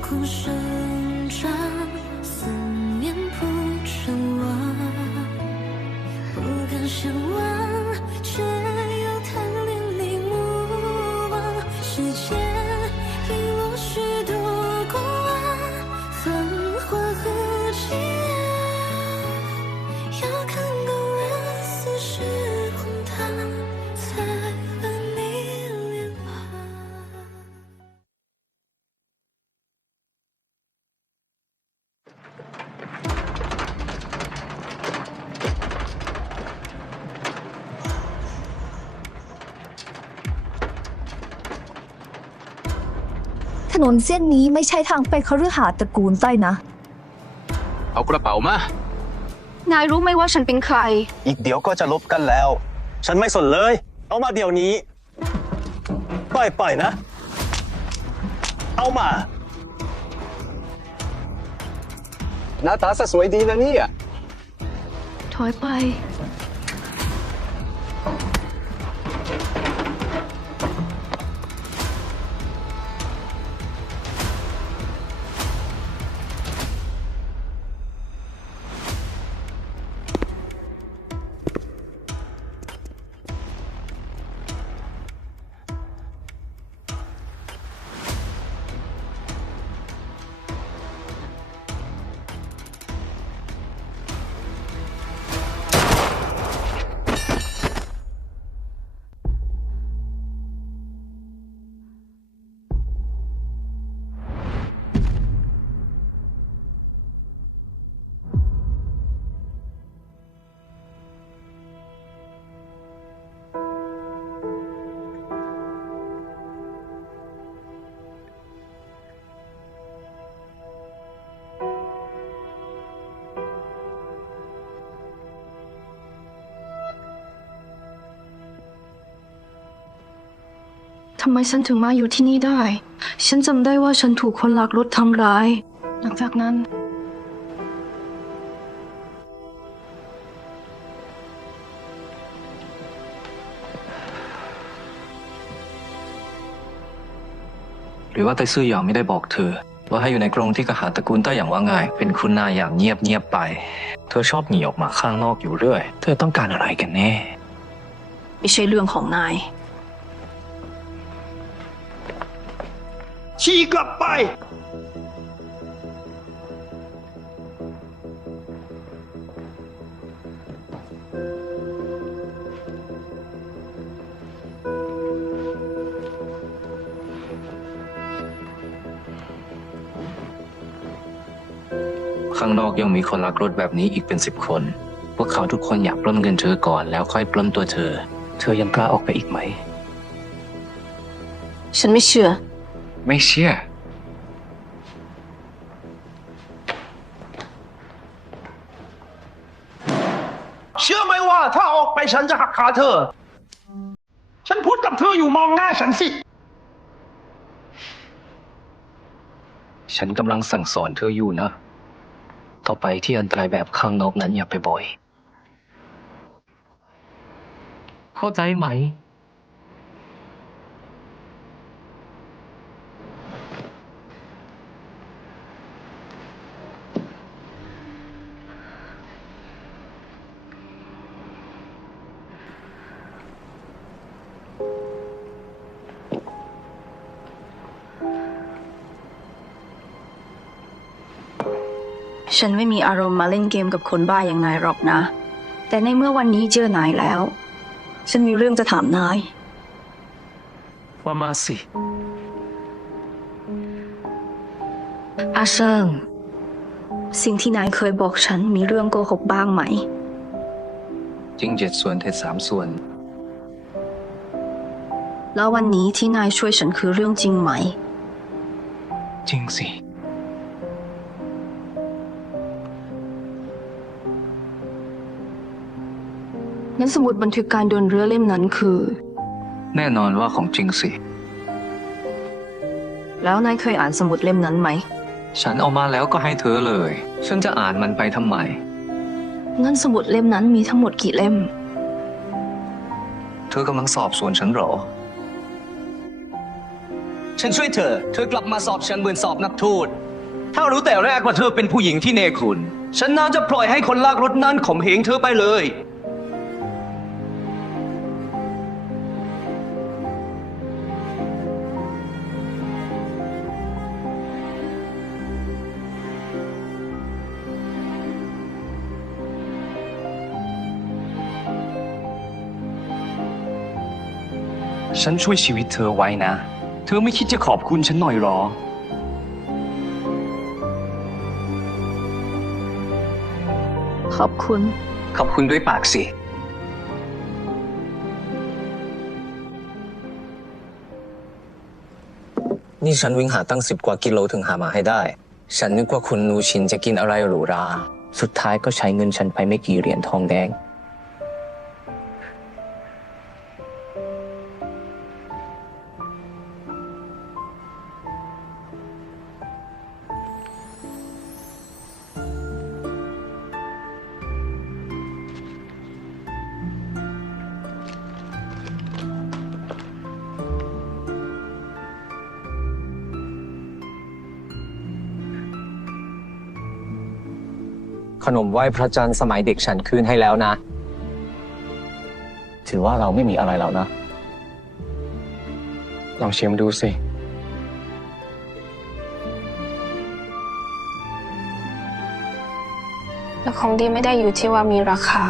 苦苦挣。 ถนนเส้นนี้ไม่ใช่ทางไปคฤหาสน์ตระกูลใต้นะ เอากระเป๋ามา นายรู้ไหมว่าฉันเป็นใคร อีกเดี๋ยวก็จะลบกันแล้ว ฉันไม่สนเลย เอามาเดี๋ยวนี้ ปล่อยปล่อยนะ เอามา หน้าตาสวยดีนะเนี่ย ถอยไปำไมฉันถึงมาอยู่ที่นี่ได้ ฉันจำได้ว่าฉันถูกคนลักรถทำร้าย หลังจากนั้น หรือว่าไต้ซื่อหยางไม่ได้บอกเธอ ว่าให้อยู่ในกรงที่กระหาตระกูลใต้อย่างว่าง่ายเป็นคุณนายอย่างเงียบเงียบๆไป เธอชอบหนีออกมาข้างนอกอยู่เรื่อย เธอต้องการอะไรกันแน่ ไม่ใช่เรื่องของนาย ชี้กลับไป ข้างนอกยังมีคนลักรถแบบนี้อีกเป็นสิบคน พวกเขาทุกคนอยากปล้นเงินเธอก่อนแล้วค่อยปล้นตัวเธอ เธอยังกล้าออกไปอีกไหม ฉันไม่เชื่อ ไม่เชื่อ เชื่อไหมว่าถ้าออกไปฉันจะหักขาเธอ ฉันพูดกับเธออยู่มองหน้าฉันสิ ฉันกำลังสั่งสอนเธออยู่นะ ต่อไปที่อันตรายแบบข้างนอกนั้นอย่าไปบ่อย เข้าใจไหม ฉันไม่มีอารมณ์มาเล่นเกมกับคนบ้าอย่างนายหรอกนะ แต่ในเมื่อวันนี้เจอนายแล้ว ฉันมีเรื่องจะถามนาย ว่ามาสิ อาเซิง สิ่งที่นายเคยบอกฉันมีเรื่องโกหกบ้างไหม จริงเจ็ดส่วนเท็จสามส่วน แล้ววันนี้ที่นายช่วยฉันคือเรื่องจริงไหม จริงสิ งั้นสมุดบันทึกการเดินเรือเล่มนั้นคือ แน่นอนว่าของจริงสิ แล้วนายเคยอ่านสมุดเล่มนั้นไหม ฉันเอามาแล้วก็ให้เธอเลย ฉันจะอ่านมันไปทำไม งั้นสมุดเล่มนั้นมีทั้งหมดกี่เล่ม เธอกำลังสอบสวนฉันเหรอ ฉันช่วยเธอ เธอกลับมาสอบฉันเหมือนสอบนักโทษ ถ้ารู้แต่แรกว่าเธอเป็นผู้หญิงที่เนคุณ ฉันน่าจะปล่อยให้คนลากรถนั้นข่มเหงเธอไปเลย ฉันช่วยชีวิตเธอไว้นะ เธอไม่คิดจะขอบคุณฉันหน่อยหรอ ขอบคุณ ขอบคุณด้วยปากสิ นี่ฉันวิ่งหาตั้งสิบกว่ากิโลถึงหามาให้ได้ ฉันนึกว่าคุณนูชินจะกินอะไรหรูหรา สุดท้ายก็ใช้เงินฉันไปไม่กี่เหรียญทองแดง ขนมไหว้พระจันทร์สมัยเด็กฉันคืนให้แล้วนะ ถือว่าเราไม่มีอะไรแล้วนะ ลองชิมดูสิ และของดีไม่ได้อยู่ที่ว่ามีราคา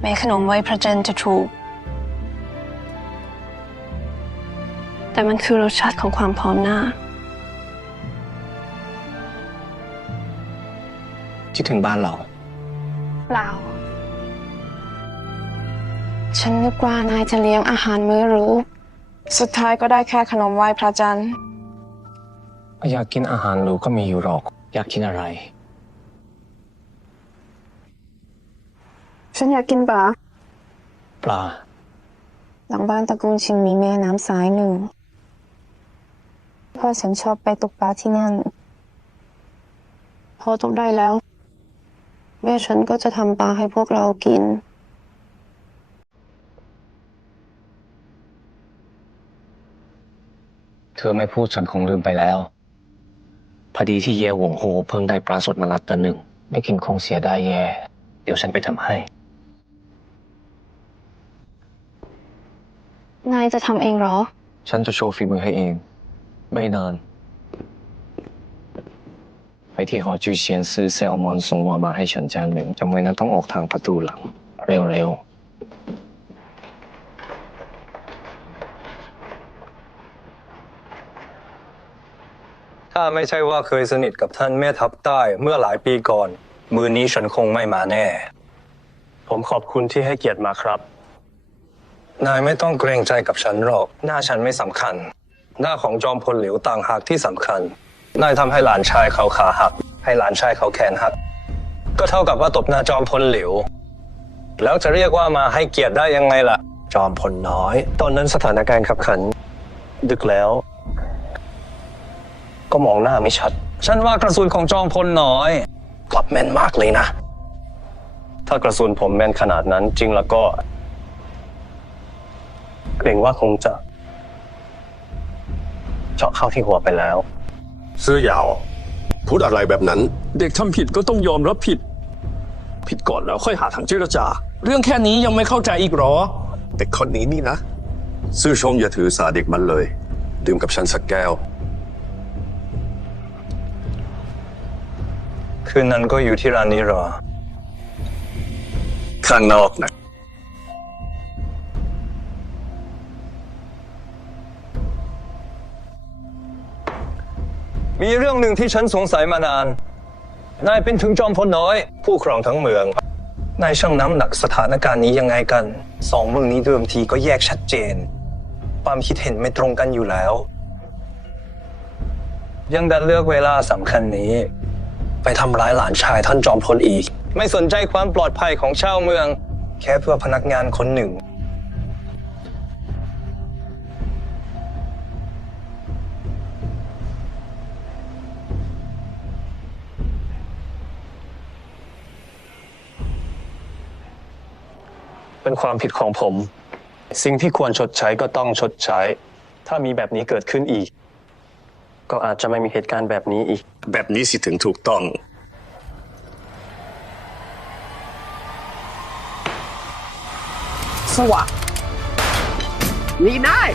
แม้ขนมไหว้พระจันทร์จะถูก มันคือรสชาติของความพร้อมหน้า คิดถึงบ้านเรา เปล่า ฉันนึกว่านายจะเลี้ยงอาหารมื้อหรูสุดท้ายก็ได้แค่ขนมไหว้พระจันทร์ อยากกินอาหารหรูก็มีอยู่หรอก อยากกินอะไร ฉันอยากกินปลา ปลา หลังบ้านตระกูลชินมีแม่น้ำสายหนึ่ง พ่อฉันชอบไปตกปลาที่นั่น พอตกได้แล้ว แม่ฉันก็จะทำปลาให้พวกเรากิน เธอไม่พูดฉันคงลืมไปแล้ว พอดีที่เย่หวงโฮเพิ่งได้ปลาสดมาลัดตัวหนึ่ง ไม่กินคงเสียดายแย่ เดี๋ยวฉันไปทำให้ นายจะทำเองเหรอ ฉันจะโชว์ฝีมือให้เอง ไม่นาน ไปที่หอจูเซียนซื้อแซลมอนส่งหัวมาให้ฉันจานหนึ่งจำไว้นะต้องออกทางประตูหลัง เร็วๆถ้าไม่ใช่ว่าเคยสนิทกับท่านแม่ทัพใต้เมื่อหลายปีก่อน มือนี้ฉันคงไม่มาแน่ ผมขอบคุณที่ให้เกียรติมาครับ นายไม่ต้องเกรงใจกับฉันหรอก หน้าฉันไม่สำคัญ หน้าของจอมพลหลิวต่างหากที่สำคัญนายทำให้หลานชายเขาขาหัก ให้หลานชายเขาแขนหัก ก็เท่ากับว่าตบหน้าจอมพลหลิวแล้วจะเรียกว่ามาให้เกียรติได้ยังไงล่ะ จอมพลน้อย ตอนนั้นสถานการณ์ขับขัน ดึกแล้ว ก็มองหน้าไม่ชัด ฉันว่ากระสุนของจอมพลน้อยกลับแม่นมากเลยนะ ถ้ากระสุนผมแม่นขนาดนั้นจริงแล้วก็ เกรงว่าคงจะ เจาะเข้าที่หัวไปแล้วซื้อยาว พูดอะไรแบบนั้น เด็กทำผิดก็ต้องยอมรับผิด ผิดก่อนแล้วค่อยหาทางเจรจา เรื่องแค่นี้ยังไม่เข้าใจอีกเหรอเด็กคนนี้นี่นะ ซื่อชงอย่าถือสาเด็กมันเลย ดื่มกับฉันสักแก้ว คืนนั้นก็อยู่ที่ร้านนี้เหรอ ข้างนอกนะ มีเรื่องหนึ่งที่ฉันสงสัยมานาน นายเป็นถึงจอมพลน้อย ผู้ครองทั้งเมือง นายช่างน้ำหนักสถานการณ์นี้ยังไงกัน สองเมืองนี้เดิมทีก็แยกชัดเจน ความคิดเห็นไม่ตรงกันอยู่แล้ว ยังดันเลือกเวลาสำคัญนี้ ไปทำร้ายหลานชายท่านจอมพลอีก ไม่สนใจความปลอดภัยของชาวเมือง แค่เพื่อพนักงานคนหนึ่ง เป็นความผิดของผม สิ่งที่ควรชดใช้ก็ต้องชดใช้ ถ้ามีแบบนี้เกิดขึ้นอีก ก็อาจจะไม่มีเหตุการณ์แบบนี้อีก แบบนี้สิถึงถูกต้อง สวะนี่นาย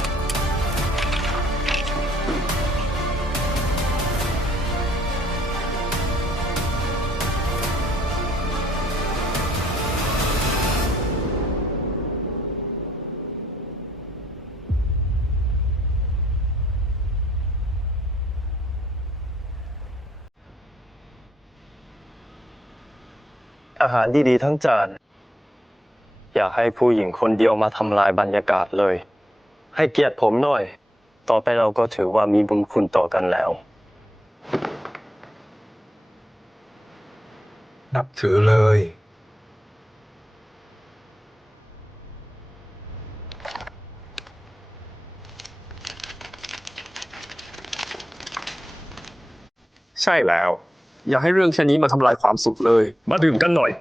อาหารดีๆทั้งจาน อย่าให้ผู้หญิงคนเดียวมาทำลายบรรยากาศเลย ให้เกียรติผมหน่อย ต่อไปเราก็ถือว่ามีบุญคุณต่อกันแล้ว นับถือเลย ใช่แล้ว อย่าให้เรื่องแค่นี้มาทำลายความสุขเลยมาดื่มกันหน่อย